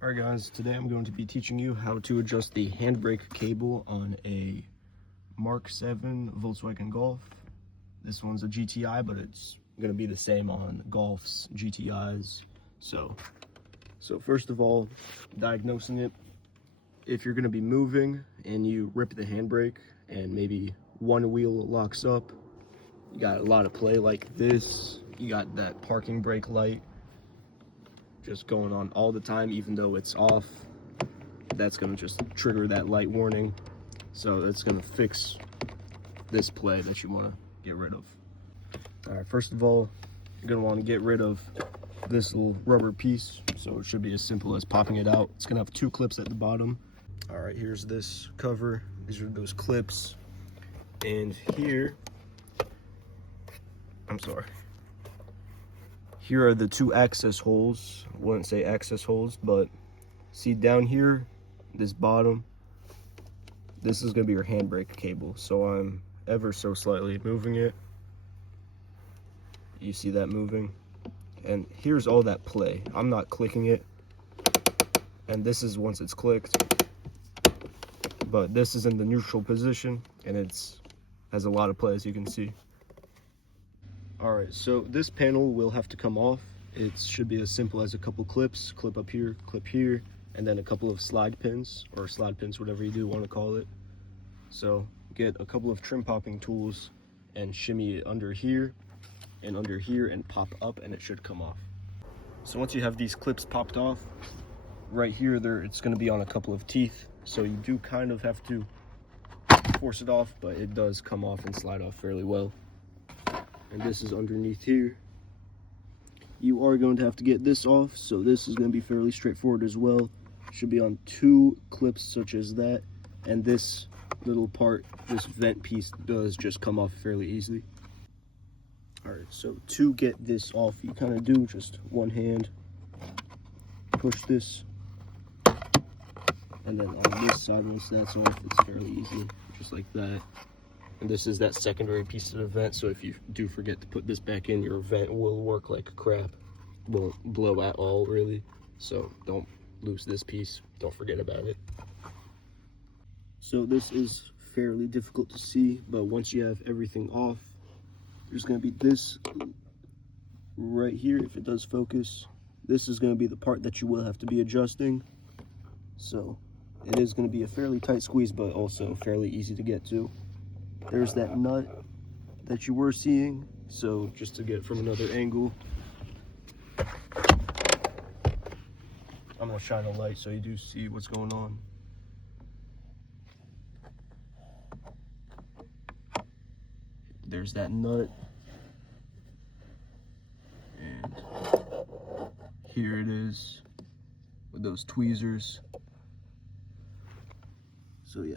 Alright guys, today I'm going to be teaching you how to adjust the handbrake cable on a Mk7 Volkswagen Golf. This one's a GTI, but it's going to be the same on Golfs, GTIs. So first of all, diagnosing it. If you're going to be moving and you rip the handbrake and maybe one wheel locks up, you got a lot of play like this. You got that parking brake light just going on all the time, even though it's off. That's going to just trigger that light warning. So it's going to fix this play that you want to get rid of. All right, first of all, you're going to want to get rid of this little rubber piece. So it should be as simple as popping it out. It's going to have two clips at the bottom. All right, here's this cover. These are those clips. And here, here are the two access holes. I wouldn't say access holes, but see down here, this bottom, this is gonna be your handbrake cable. So I'm ever so slightly moving it. You see that moving? And here's all that play. I'm not clicking it. And this is once it's clicked. But this is in the neutral position and has a lot of play, as you can see. All right, so this panel will have to come off. It should be as simple as a couple clips, clip up here, clip here, and then a couple of slide pins, whatever you do want to call it. So get a couple of trim popping tools and shimmy it under here and pop up, and it should come off. So once you have these clips popped off, right here, it's going to be on a couple of teeth. So you do kind of have to force it off, but it does come off and slide off fairly well. And this is underneath here. You are going to have to get this off, so this is going to be fairly straightforward as well. Should be on two clips such as that, and this little part, this vent piece, does just come off fairly easily. All right, so to get this off, you kind of do just one hand push this, and then on this side, once that's off, it's fairly easy, just like that. And this is that secondary piece of the vent, so if you do forget to put this back in, your vent will work like crap. Won't blow at all, really. So don't lose this piece. Don't forget about it. So this is fairly difficult to see, but once you have everything off, there's going to be this right here. If it does focus, this is going to be the part that you will have to be adjusting. So it is going to be a fairly tight squeeze, but also fairly easy to get to. There's that nut that you were seeing, so just to get from another angle, I'm going to shine a light so you do see what's going on. There's that nut, and here it is with those tweezers. So yeah.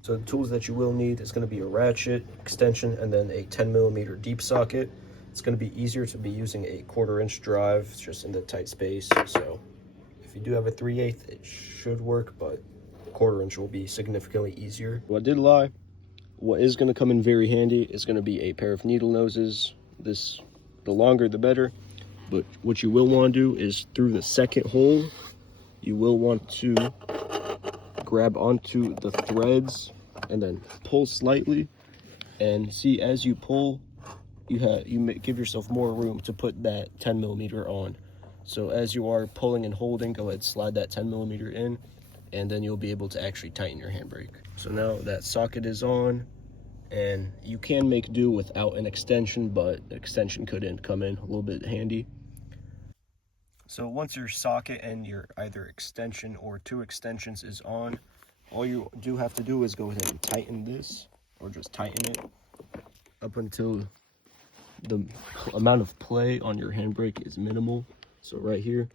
So the tools that you will need is going to be a ratchet, extension, and then a 10mm deep socket. It's going to be easier to be using a 1/4-inch drive, just in the tight space. So if you do have a 3/8, it should work, but 1/4-inch will be significantly easier. Well, I did lie. What is going to come in very handy is going to be a pair of needle noses. The longer the better. But what you will want to do is through the second hole, you will want to grab onto the threads and then pull slightly, and see, as you pull, you give yourself more room to put that 10mm on. So as you are pulling and holding, go ahead, slide that 10mm in, and then you'll be able to actually tighten your handbrake. So now that socket is on, and you can make do without an extension, but extension could come in a little bit handy. So once your socket and your either extension or two extensions is on, all you do have to do is go ahead and tighten this, or just tighten it up until the amount of play on your handbrake is minimal. So right here,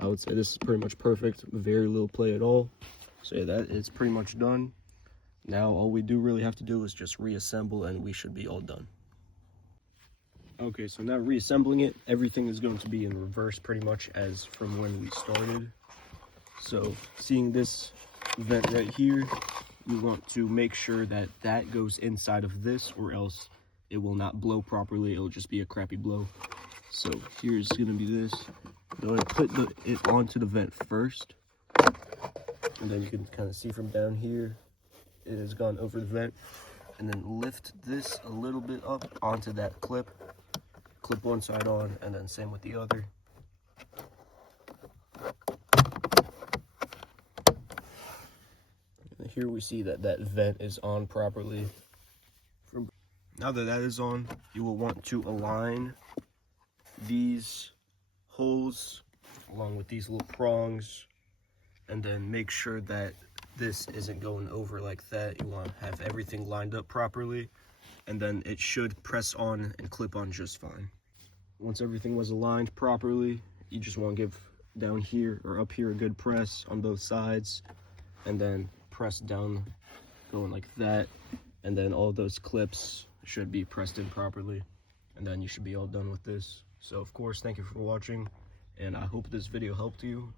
I would say this is pretty much perfect, very little play at all. So yeah, that is pretty much done. Now all we do really have to do is just reassemble, and we should be all done. Okay, so now reassembling it, everything is going to be in reverse pretty much as from when we started. So seeing this vent right here, you want to make sure that that goes inside of this, or else it will not blow properly. It'll just be a crappy blow. So here's going to be this. Go ahead and put it onto the vent first. And then you can kind of see from down here, it has gone over the vent. And then lift this a little bit up onto that clip. Clip one side on, and then same with the other. And here we see that that vent is on properly. Now that that is on, you will want to align these holes along with these little prongs, and then make sure that this isn't going over like that. You want to have everything lined up properly, and then it should press on and clip on just fine. Once everything was aligned properly, you just want to give down here or up here a good press on both sides, and then press down going like that, and then all those clips should be pressed in properly, and then you should be all done with this. So of course, thank you for watching, and I hope this video helped you.